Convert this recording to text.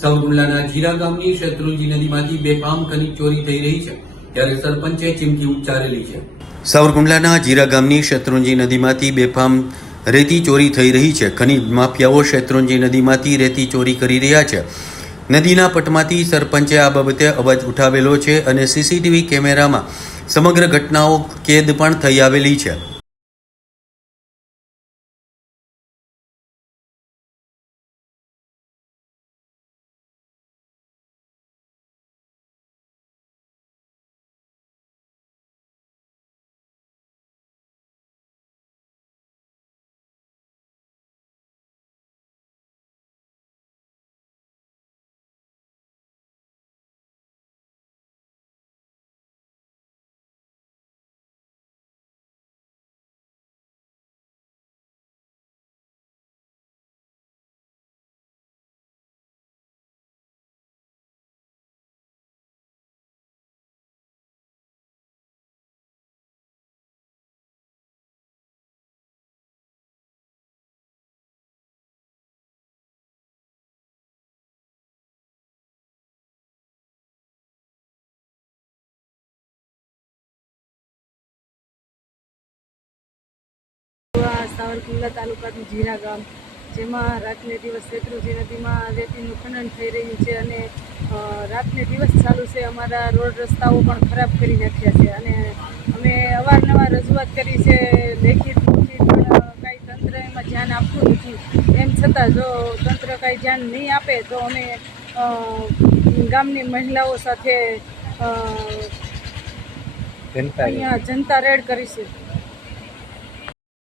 સાવરકુંડલાના જીરા ગામની શત્રુજી નદીમાંથી બેફામ ખનીજ ચોરી થઈ રહી છે, ત્યારે સરપંચે ચીમકી ઉચ્ચારેલી છે. સાવરકુંડલાના જીરા ગામની શેત્રુંજી નદીમાંથી બેફામ રેતી ચોરી થઈ રહી છે. ખનીજ માફિયાઓ શેત્રુંજી નદીમાંથી રેતી ચોરી કરી રહ્યા છે. નદીના પટમાંથી સરપંચે આ બાબતે અવાજ ઉઠાવેલો છે અને સીસીટીવી કેમેરામાં સમગ્ર ઘટનાઓ કેદ પણ થઈ આવેલી છે. સાવરકુંડલા તાલુકાનું જીરા ગામ જેમાં રાતને દિવસ શેત્રુજી નદીમાં રેતીનું ખનન થઈ રહ્યું છે અને રાતને દિવસ ચાલુ છે. અમારા રોડ રસ્તાઓ પણ ખરાબ કરી નાખ્યા છે અને અમે અવારનવાર રજૂઆત કરી છે લેખિત મૌખિક પણ કાંઈ તંત્ર એમાં ધ્યાન આપતું નથી. એમ છતાં જો તંત્ર કાંઈ ધ્યાન નહીં આપે તો અમે ગામની મહિલાઓ સાથે અહીંયા જનતા રેડ કરીશું